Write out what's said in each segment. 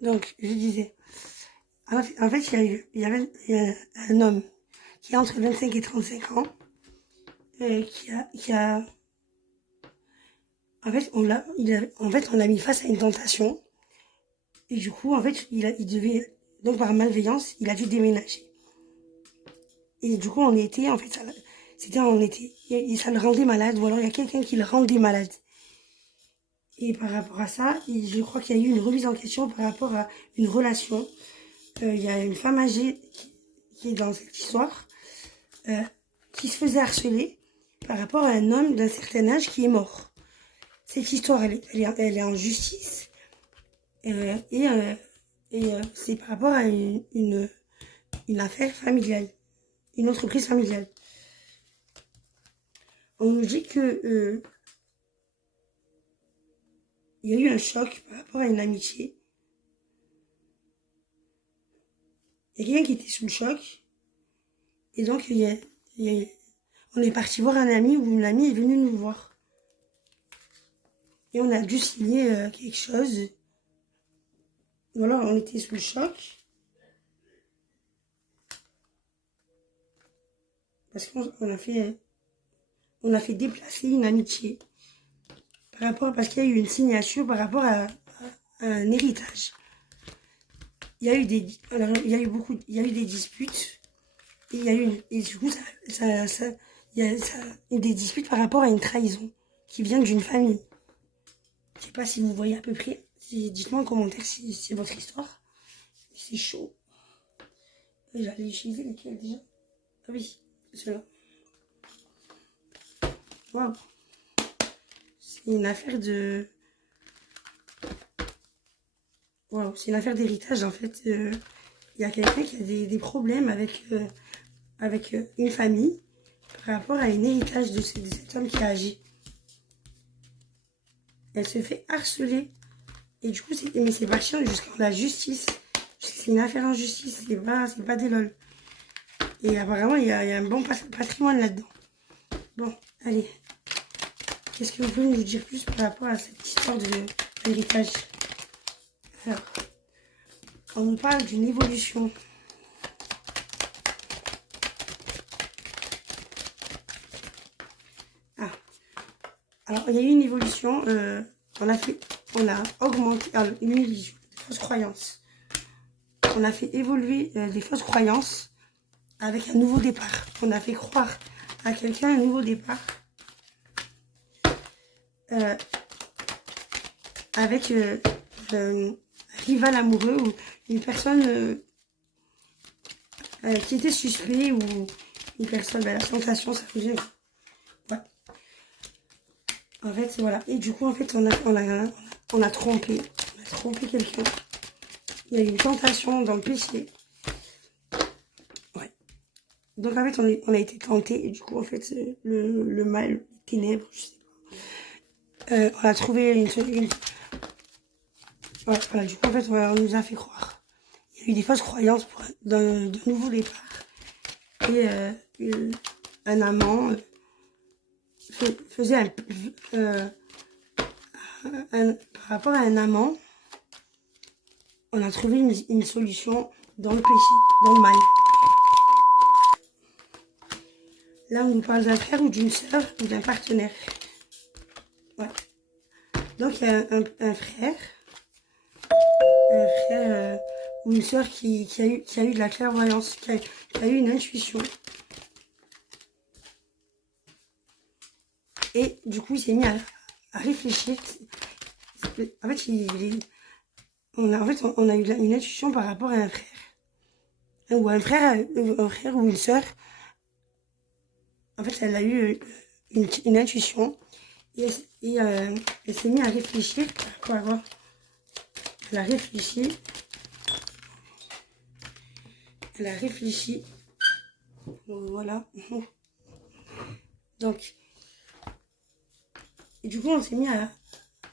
Donc, je disais, en fait, il y a un homme qui a entre 25 et 35 ans, qui a, en fait, on l'a mis face à une tentation. Et du coup, en fait, il devait, donc par malveillance, il a dû déménager. Et du coup, en été, en fait, c'était en été. Et ça le rendait malade, ou alors il y a quelqu'un qui le rendait malade. Et par rapport à ça, je crois qu'il y a eu une remise en question par rapport à une relation. Il y a une femme âgée qui est dans cette histoire, euh, qui se faisait harceler par rapport à un homme d'un certain âge qui est mort. Cette histoire, elle est en justice. C'est par rapport à une affaire familiale, une entreprise familiale. On nous dit que il y a eu un choc par rapport à une amitié. Il y a quelqu'un qui était sous le choc. Et donc, on est parti voir un ami ou une amie est venue nous voir. Et on a dû signer quelque chose. Voilà, on était sous le choc. Parce on a fait déplacer une amitié. Parce qu'il y a eu une signature par rapport à un héritage. Il y a eu il y a eu des disputes. Et du coup, il y a des disputes par rapport à une trahison qui vient d'une famille. Je sais pas si vous voyez à peu près. Dites-moi en commentaire si c'est votre histoire. C'est chaud. J'allais utiliser lequel déjà? Ah oui, celui-là. Waouh. C'est une affaire de... Waouh, c'est une affaire d'héritage en fait. Il y a quelqu'un qui a des problèmes avec une famille par rapport à un héritage de cet homme qui a agi. Elle se fait harceler. Et du coup, c'est parti jusqu'à la justice. C'est une affaire en justice, c'est pas des lol. Et apparemment, il y a un bon patrimoine là-dedans. Bon, allez. Qu'est-ce que vous pouvez nous dire plus par rapport à cette histoire d'héritage? Alors, on nous parle d'une évolution. Ah, alors il y a eu une évolution. On a augmenté une illusion, des fausses croyances. On a fait évoluer des fausses croyances avec un nouveau départ. On a fait croire à quelqu'un un nouveau départ avec un rival amoureux ou une personne qui était suspect ou une personne, la sensation, ça faisait... Ouais. En fait, voilà. Et du coup, en fait, on a trompé. On a trompé quelqu'un. Il y a eu une tentation dans le péché. Ouais. Donc, en fait, on a été tenté. Et du coup, en fait, le mal, les ténèbres, je sais pas. On a trouvé voilà, du coup, en fait, on nous a fait croire. Il y a eu des fausses croyances pour de nouveaux départs. Et un amant faisait par rapport à un amant, on a trouvé une solution dans le péché, dans le mal. Là, on nous parle d'un frère ou d'une sœur ou d'un partenaire. Ouais. Donc, il y a un frère ou une sœur qui a eu de la clairvoyance, qui a eu une intuition. Et du coup, il s'est mis à réfléchir. En fait, on a eu une intuition par rapport à un frère. Ou un frère ou une sœur. En fait, elle a eu une intuition. Et elle s'est mise à réfléchir par rapport à... Elle a réfléchi. Elle a réfléchi. Donc, voilà. Donc, et du coup, on s'est mis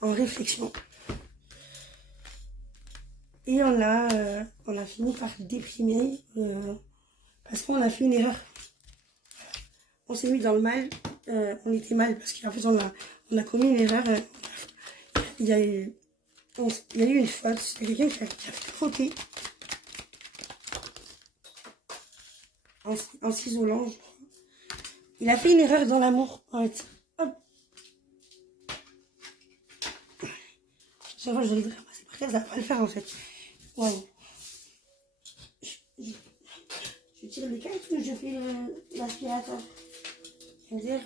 en réflexion. Et on a fini par déprimer parce qu'on a fait une erreur. On s'est mis dans le mal. On était mal parce qu'en fait, on a commis une erreur. Il y a eu il y a eu une faute. Il y a quelqu'un qui a fauté en s'isolant, je crois. Il a fait une erreur dans l'amour, en fait. Hop. Chaque fois, je dois le ramasser par terre, ça va pas le faire, en fait. Ouais. Je tire le câble ou je fais l'aspirateur? Je jure.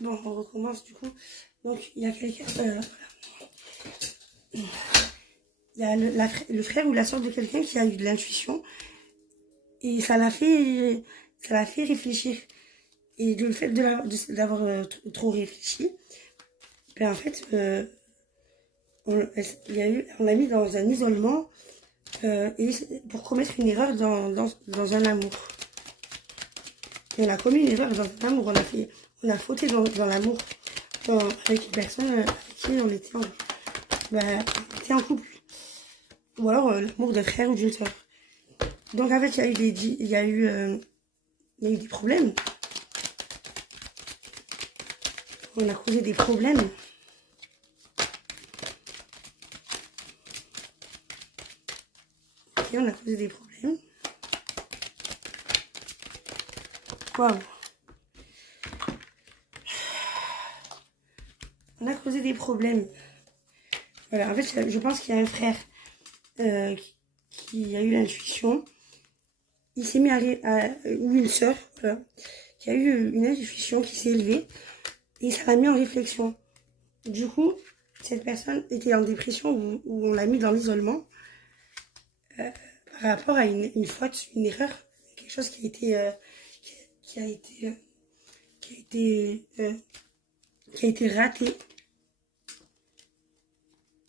Bon, on recommence du coup. Donc, il y a quelqu'un. Il y a le frère ou la soeur de quelqu'un qui a eu de l'intuition. Et ça l'a fait réfléchir. Et le fait d'avoir trop réfléchi, ben en fait, on l'a mis dans un isolement et pour commettre une erreur dans un amour. Et on a commis une erreur dans un amour. On a fauté dans l'amour avec une personne avec qui on était en couple. Ou alors l'amour d'un frère ou d'une soeur. Donc en fait, il y a eu des problèmes. On a causé des problèmes. Et on a causé des problèmes. Waouh. On a causé des problèmes. Voilà, en fait, je pense qu'il y a un frère qui a eu l'intuition. Il s'est mis ou une sœur, voilà, qui a eu une intuition qui s'est élevée. Et ça l'a mis en réflexion. Du coup, cette personne était en dépression où on l'a mis dans l'isolement par rapport à une faute, une erreur, quelque chose qui a été raté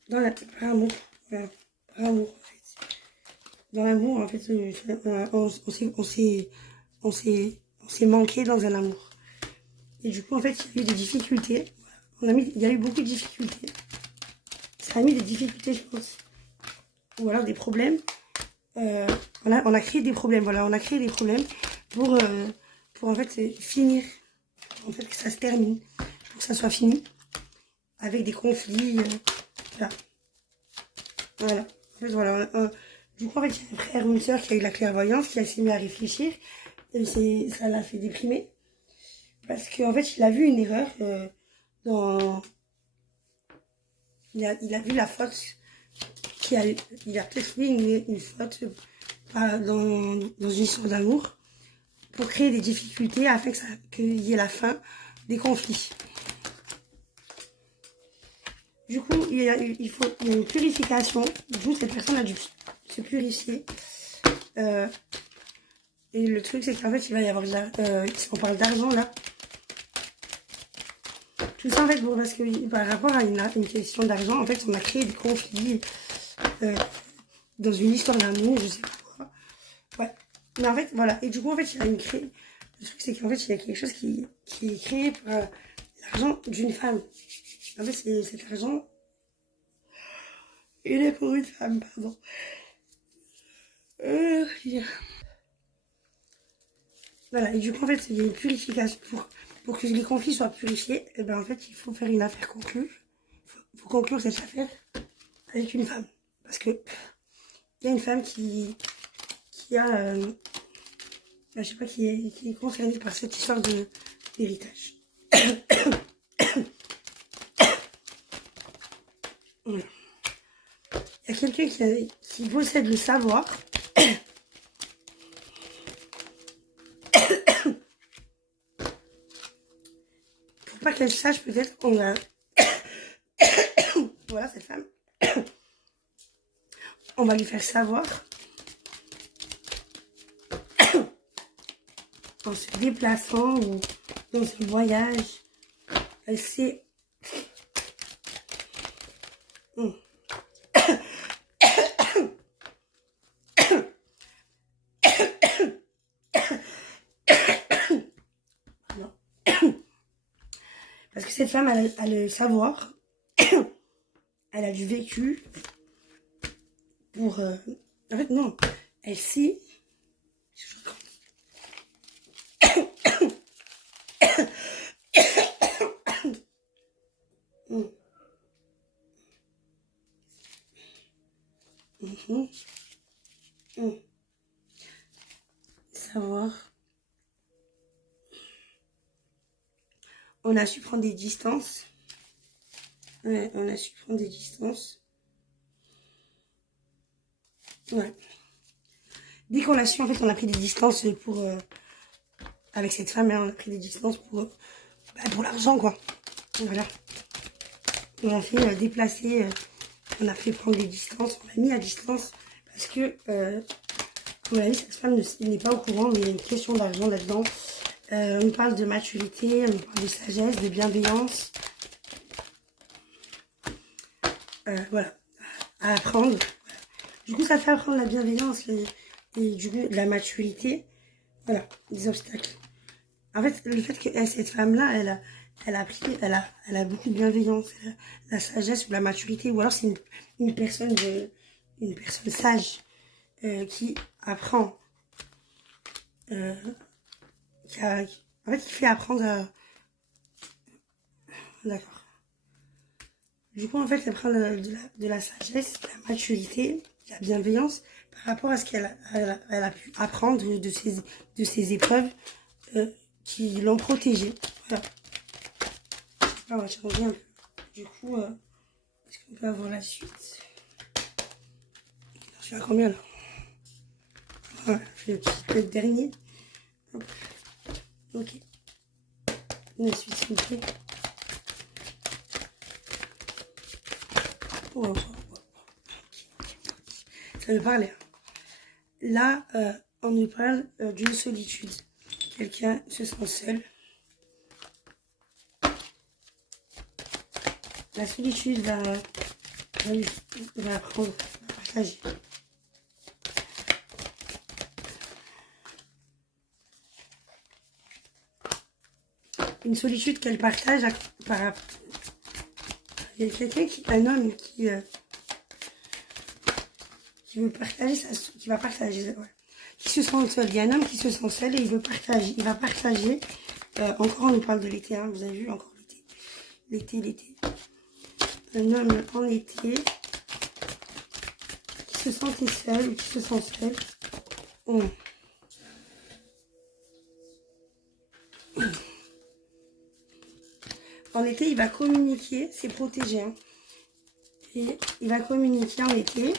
par amour. Voilà, par amour, en fait. Dans l'amour, en fait, on s'est manqué dans un amour. Et du coup, en fait, il y a eu des difficultés. Il y a eu beaucoup de difficultés. Ça a mis des difficultés, je pense. Ou alors des problèmes. On a créé des problèmes. Voilà, on a créé des problèmes pour en fait finir. En fait, que ça se termine. Pour que ça soit fini. Avec des conflits. Voilà. Voilà. En fait, voilà. Du coup, en fait, il y a un frère ou une soeur qui a eu la clairvoyance, qui s'est mis à réfléchir. Et ça l'a fait déprimer. Parce qu'en fait, il a vu une erreur il a vu la faute il a peut-être fait une faute dans une histoire d'amour pour créer des difficultés afin qu'il y ait la fin des conflits. Du coup, il y a une purification. Du coup, cette personne a dû se purifier. Et le truc, c'est qu'en fait, il va y avoir on parle d'argent là. Tout ça, en fait, bon, parce que par rapport à une question d'argent, en fait, on a créé des conflits dans une histoire d'amour, je sais pas quoi. Ouais. Mais en fait, voilà. Et du coup, en fait, le truc, c'est qu'en fait, il y a quelque chose qui est créé par l'argent d'une femme. En fait, cet argent, il est pour une femme, pardon. Voilà. Et du coup, en fait, il y a une purification. Pour que les conflits soient purifiés, et ben, en fait, il faut faire une affaire conclue. Il faut conclure cette affaire avec une femme. Parce que il y a une femme qui a, je sais pas, qui est concernée par cette histoire d'héritage. Voilà. Il y a quelqu'un qui possède le savoir. Pour pas qu'elle sache, peut-être, on a... Voilà, cette femme. On va lui faire savoir. En se déplaçant ou dans un voyage. Elle sait... Non. Parce que cette femme a le savoir. Elle a du vécu. Pour... En fait, non. Elle sait... Mm. Mhm. Mm. Savoir. On a su prendre des distances. Ouais, on a su prendre des distances. Ouais. Dès qu'on l'a su, en fait, on a pris des distances pour... avec cette femme, là, on a pris des distances pour l'argent, quoi. Voilà. On a fait déplacer, on a fait prendre des distances, on l'a mis à distance parce que, à mon avis, cette femme n'est pas au courant, mais il y a une question d'argent là-dedans. On parle de maturité, on parle de sagesse, de bienveillance. Voilà, à apprendre. Du coup, ça fait apprendre la bienveillance et du coup, la maturité. Voilà, des obstacles. En fait, le fait que cette femme-là, elle a beaucoup de bienveillance, la sagesse ou la maturité, ou alors c'est une personne sage qui apprend, euh, en fait, qui fait apprendre à... D'accord. Du coup, en fait, elle prend de la sagesse, de la maturité, de la bienveillance par rapport à ce elle a pu apprendre de ses épreuves qui l'ont protégée. Voilà. Là, on va changer un peu. Du coup, est-ce qu'on peut avoir la suite? Je suis à combien là? Voilà, je vais le dernier. Hop. Ok. La suite, s'il vous plaît. Oh, oh, oh. Ça me parlait. Là, on nous parle d'une solitude. Quelqu'un se sent seul. La solitude va apprendre à partager. Une solitude qu'elle partage par... Il y a quelqu'un un homme qui veut partager qui va partager, ouais. Qui se sent seul. Il y a un homme qui se sent seul et il veut partager. Il va partager. Encore, on nous parle de l'été, hein, vous avez vu, encore l'été. L'été. Un homme en été qui se sentait seul ou qui se sent seul. En été, il va communiquer, c'est protégé. Hein. Et il va communiquer en été.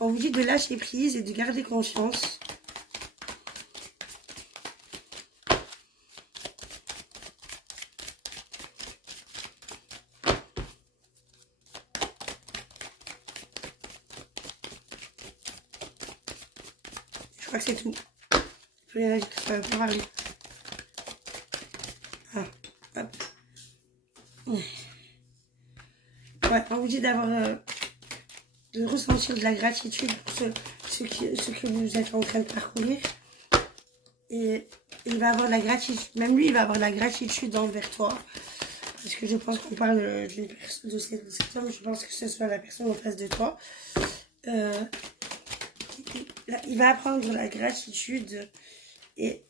On vous dit de lâcher prise et de garder confiance. Je crois que c'est tout. Je vais pas parler. Ah, hop. Ouais, on vous dit d'avoir... de ressentir de la gratitude pour ce que vous êtes en train de parcourir. Et il va avoir de la gratitude. Même lui, il va avoir de la gratitude envers toi. Parce que je pense qu'on parle d'une personne, de cet homme. Je pense que ce soit la personne en face de toi. Il va apprendre la gratitude. Et